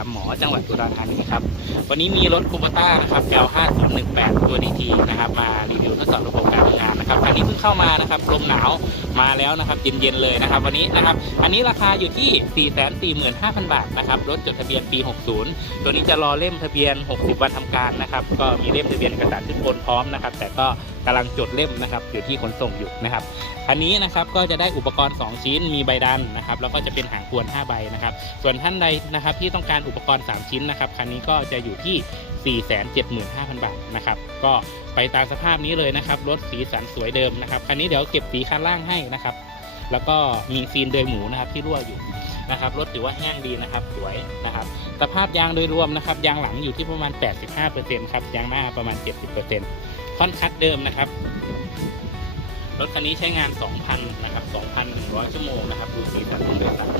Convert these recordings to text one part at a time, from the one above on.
ามหมอจังหวัดอุดรธานีครับ วันนี้มีรถคูปต้านะครับ L5018 ตัว DT นะครับมารีวิวทดสอบระบบการทำงานนะครับคันนี้เพิ่งเข้ามานะครับลมหนาวมาแล้วนะครับเย็นๆเลยนะครับ วันนี้นะครับอันนี้ราคาอยู่ที่ 445,000 บาทนะครับรถจดทะเบียนปี 60 ตัวนี้จะรอเล่มทะเบียน 60 วันทำการนะครับก็มีเล่มทะเบียนเอกสารขึ้นบนพร้อมนะครับแต่ก็กำลังจดเล่มนะครับอยู่ที่ขนส่งอยู่นะครับคันนี้นะครับก็จะได้อุปกรณ์ 2 ชิ้นมีใบดันนะครับแล้วก็จะเป็นหางกวน5ใบนะครับส่วนท่านใดนะครับที่ต้องการอุปกรณ์ 3 ชิ้นนะครับคันนี้ก็จะอยู่ที่ 475,000 บาทนะครับก็ไปตามสภาพนี้เลยนะครับรถสีสันสวยเดิมนะครับคันนี้เดี๋ยวเก็บสีคันล่างให้นะครับ แล้วก็มีซีนเดยหมูนะครับที่รั่วอยู่นะครับรถถือว่าแห้งดีนะครับสวยนะครับสภาพยางโดยรวมนะครับยางหลังอยู่ที่ประมาณ 85%ครับยางหน้าประมาณ 70%ค่อนคัดเดิมนะครับรถคันนี้ใช้งาน 2,000 นะครับ 100 ชั่วโมงนะครับ ดูสีสันของโดยสาร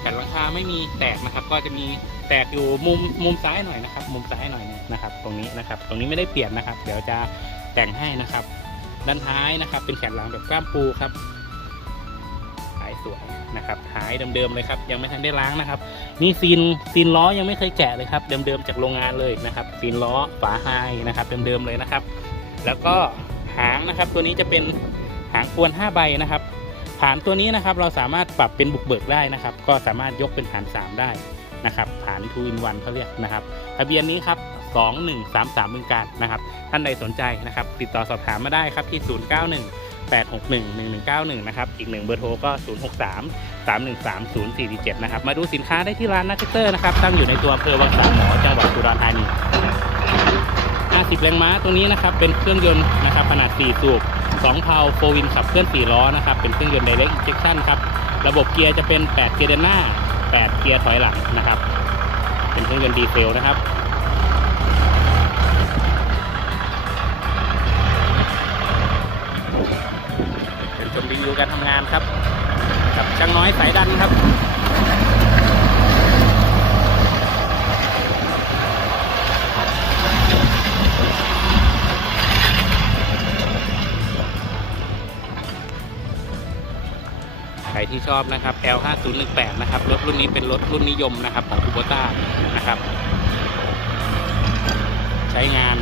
แผ่นหลังคาไม่มีแตกนะครับ ก็จะมีแตกอยู่มุมมุมซ้ายหน่อยนะครับ มุมซ้ายหน่อยนะครับ ตรงนี้นะครับ ตรงนี้ไม่ได้เปลี่ยนนะครับ เดี๋ยวจะแต่งให้นะครับ ด้านท้ายนะครับ เป็นแขนหลังแบบกล้ามปูครับท้ายสวยนะครับท้ายเดิมๆเลยครับ ยังไม่ทันได้ล้างนะครับ นี่ซีนซีนล้อยังไม่เคยแกะเลยครับ เดิมๆจากโรงงานเลยนะครับซีนล้อฝาไฮนะครับเดิมๆเลยนะครับ แล้วก็หางนะครับ ตัวนี้จะเป็นหางกวน5ใบนะครับ ฐานตัวนี้นะครับเราสามารถปรับเป็นบุกเบิกได้นะครับ ก็สามารถยกเป็นฐาน 3 ได้นะครับฐาน 2 in 1เขาเรียกนะครับทะเบียนนี้ครับ 2133บึงการนะครับ ท่านใดสนใจนะครับ ติดต่อสอบถามมาได้ครับที่ 091 861 1191 นะครับ อีกหนึ่งเบอร์โทรก็ 063 313 0447 นะครับ มาดูสินค้าได้ที่ร้านนักเตอร์นะครับ ตั้งอยู่ในตัวอำเภอวังสามหมอ จังหวัดอุดรธานี 50 แรงม้าตรงนี้นะครับ เป็นเครื่องยนต์นะครับขนาด 4 สูบ 2เพาโฟวินขับเคลื่อน4ล้อนะครับเป็นเครื่องยนต์ direct injection ครับระบบเกียร์จะเป็น 8 เกียร์เดินหน้า 8 เกียร์ถอยหลังนะครับ เป็นเครื่องยนต์ดีเซลนะครับเป็นชมรีวิวการทำงานครับกับช่างน้อยสายดันครับ ชอบนะครับ L5018 นะครับ รถรุ่นนี้เป็นรถรุ่นนิยมนะครับของคูโบต้านะครับ ใช้งาน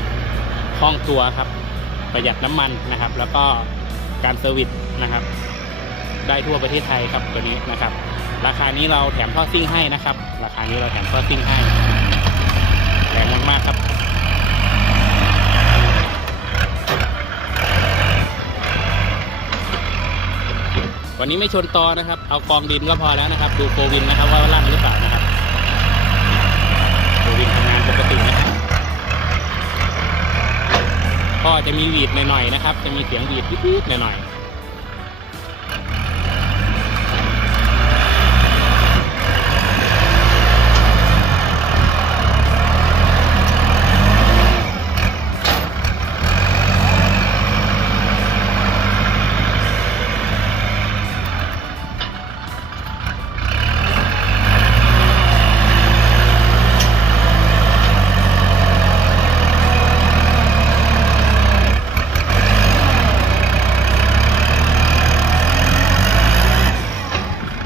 คล่องตัวครับ ประหยัดน้ำมันนะครับ แล้วก็การเซอร์วิสนะครับ ได้ทั่วประเทศไทยครับตัวนี้นะครับ ราคานี้เราแถมท่อซิ่งให้นะครับ ราคานี้เราแถมท่อซิ่งให้แรงมากๆครับ วันนี้ไม่ชนตอนะครับ เอากองดินก็พอแล้วนะครับ ดูโควินนะครับว่าลั่นหรือเปล่านะครับโควินทำงานปกตินะครับก็จะมีหวีดหน่อยๆนะครับ จะมีเสียงหวีดนิดๆหน่อยๆ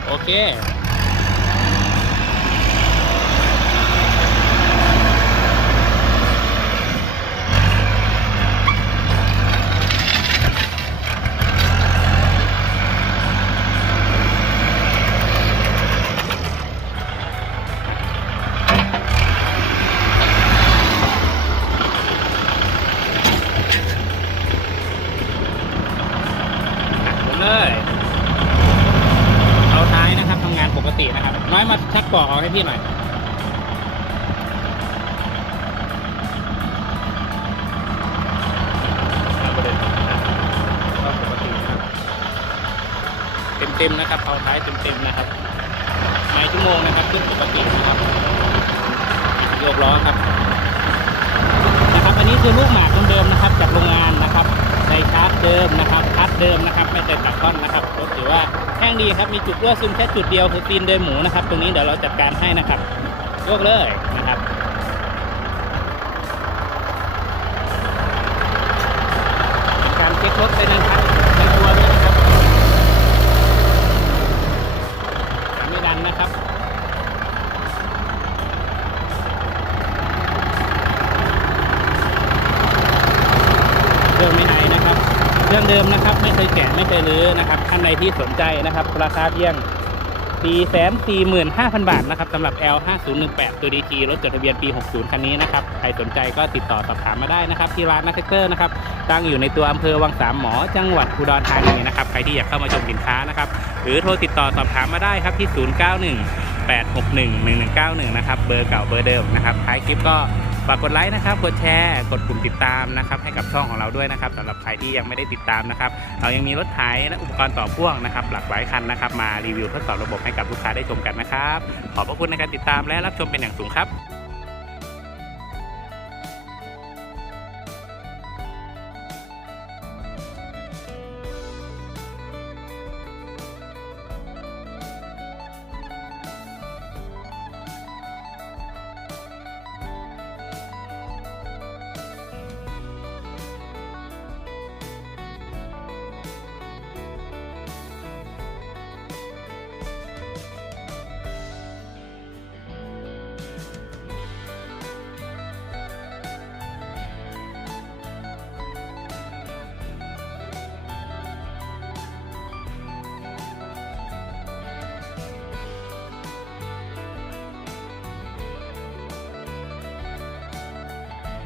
โอเค หมดเลย เอาท้ายนะครับทำงานปกติ นะครับน้อยมาชักปอกออกให้พี่หน่อยเต็มๆนะครับเอาท้ายเต็มๆนะครับในชั่วโมงนะครับขึ้นปกตินะครับโยกล้อครับนะครับ อันนี้คือลูกหมากเดิมๆนะครับจากโรงงานนะครับในชาร์จเดิมนะครับคัด เดิมนะครับไม่เป็ตัาร์อนนะครับรถถือว่าแห้งดีครับมีจุดรั่วซึมแค่จุดเดียวคือตีนเดินหมูนะครับตรงนี้เดี๋ยวเราจัดการให้นะครับยกเลยนะครับการเช็ครถไปนะครับในตัวด้วยนะครับไม่ดันนะครับเดินไม่ไหนนะ ครื่องเดิมนะครับ ไม่เคยแกะไม่เคยรื้อนะครับท่านใดที่สนใจนะครับ ราคาเพียง 445,000 บาทนะครับสำหรับ L 5018 ตัว DT รถจดทะเบียนปี 60 คันนี้นะครับ ใครสนใจก็ติดต่อสอบถามมาได้นะครับ ที่ร้านนักเทคเตอร์นะครับ ตั้งอยู่ในตัวอำเภอวังสามหมอ จังหวัดอุดรธานีนะครับ ใครที่อยากเข้ามาชมสินค้านะครับ หรือโทรติดต่อสอบถามมาได้ครับที่ 091 861 1191 นะครับ เบอร์เก่าเบอร์เดิมนะครับ ท้ายคลิปก็ ฝากกดไลค์นะครับกดแชร์กดปุ่มติดตามนะครับให้กับช่องของเราด้วยนะครับสำหรับใครที่ยังไม่ได้ติดตามนะครับเรายังมีรถไถและอุปกรณ์ต่อพ่วงนะครับหลากหลายคันนะครับมารีวิวทดสอบระบบให้กับลูกค้าได้ชมกันนะครับขอบพระคุณในการติดตามและรับชมเป็นอย่างสูงครับ